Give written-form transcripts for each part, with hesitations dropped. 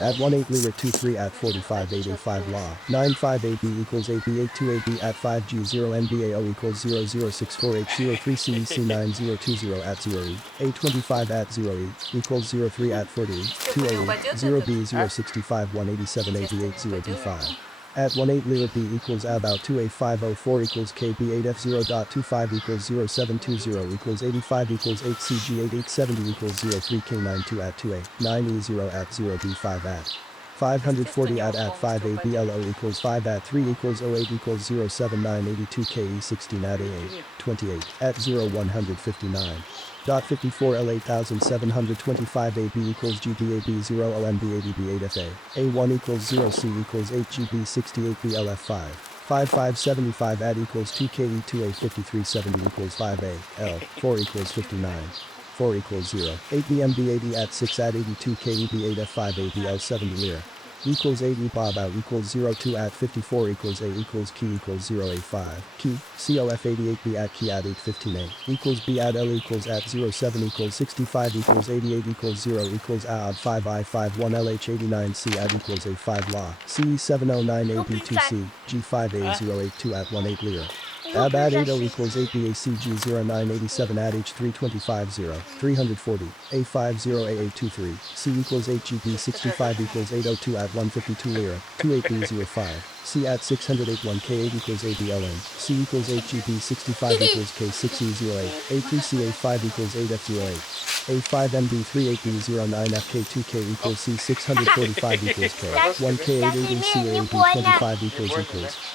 At 1/8 lira 23 at 45 8 a 5 law 95 AB equals AB 82 AB at 5 G 0 NBAO equals 0064803 CEC 9020 at 0 E A 25 at 0 E equals 03 at 40 2 A 0 B 065 187 AB 80 B 5 at 1/8 lira B equals about 2A504 equals KB 8F0.25 equals 0720 equals 85 equals 8 CG 8870 equals 03 K92 at 2A 9E0 at 0 B5 at 540 at 5 A BLO equals 5 at 3 equals 08 equals 07982 KE 16 at A8 28 at 0 159. Dot 54 L 8725 AB equals GBAB 0 LMB ADB 8 FA A1 equals 0 C equals 8 GB 68 BLF 5 5575 at equals 2 KE 2A 5370 equals 5 A L 4 equals 59 4 equals 0 8 BMB 80 at 6 at 82 KEB 8 F5 ABL 70 lira equals 8 Bob out equals 02 at 54 equals A equals key equals 0 A5 key COF 88 B at key at 815 A equals B at L equals at 07 equals 65 equals 88 equals 0 equals A odd 5 I 5 1 LH 89 C at equals A5 law CE 709 AB 2 C G5 A 082 at 18 lira AB at 80 equals 8 BACG 0987 at H325 0 340 A50 AA23 C equals 8 GB 65 equals 802 at 152 lira 28B05 C at 608 1K8 equals ABLN C equals 8 GB 65 equals K6E08 A3C A5 equals 8F08 A5MB3 8B09 FK2K equals C645 equals K 1K8 ABCAB25 equals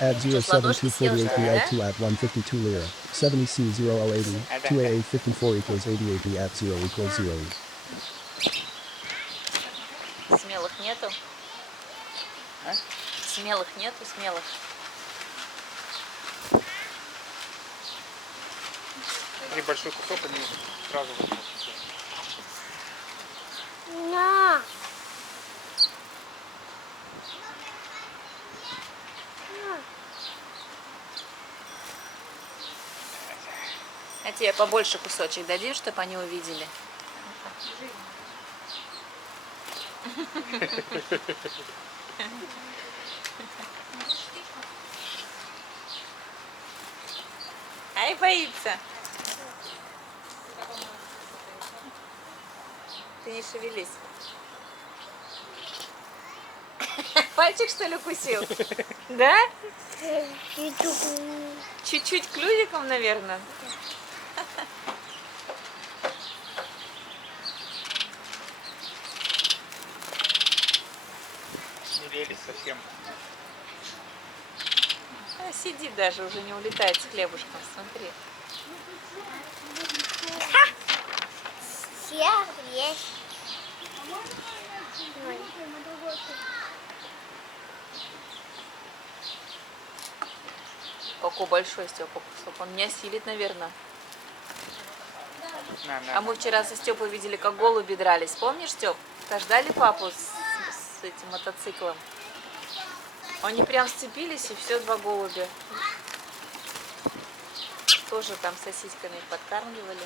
at 07248 BL2 at 152 lira 70C0080 2AA54 equals 80AB at 0 equals 0 E. Смелых нету? Смелых нету, смелых. Небольшой кусок, они сразу возьмут. На. А тебе побольше кусочек дадим, чтобы они увидели? Ай, боится. Ты не шевелись. Пальчик, что ли, укусил? Да? Чуть-чуть клювиком, наверное. Не лелись совсем. Сидит даже, уже не улетает с хлебушком, смотри. Все есть. Какой большой, Степа, кусок. Он не осилит, наверное. А мы вчера со Степой видели, как голуби дрались. Помнишь, Степ? Ждали папу с этим мотоциклом. Они прям сцепились, и все, два голубя. Тоже там сосисками их подкармливали.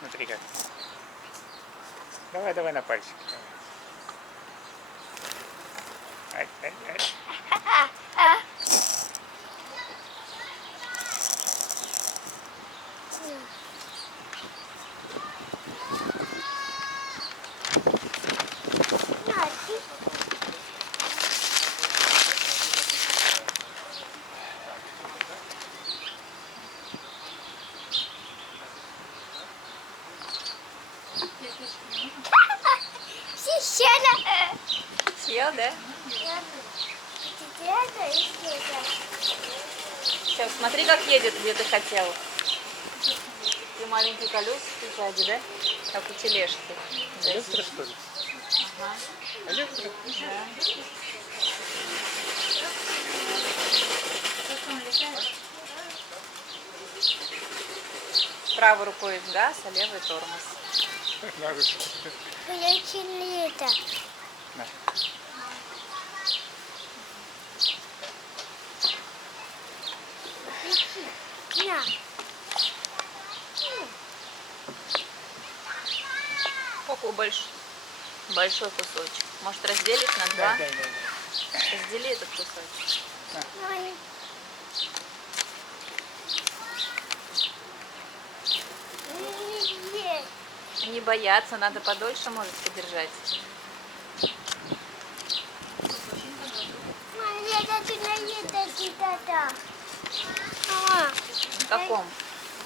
Смотри как. Давай, давай на пальчик. Ай, ай, ай. Съел, да? Сейчас, смотри, как едет, где ты хотел. Ты маленький колесики сзади, да? Как у тележки. Электро, что ли? Ага. Электро? Да. Правой рукой газ, а левой тормоз. Надо. Включили это. На. На. Какой большой кусочек. Может, разделишь на два? Дай. Раздели этот кусочек. Ой. Есть. Не бояться, надо подольше, может, подержать. В каком?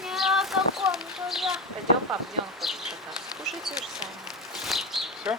На каком туда? Пойдем, пап, где он хочет кататься? Кушайте уже сами. Все?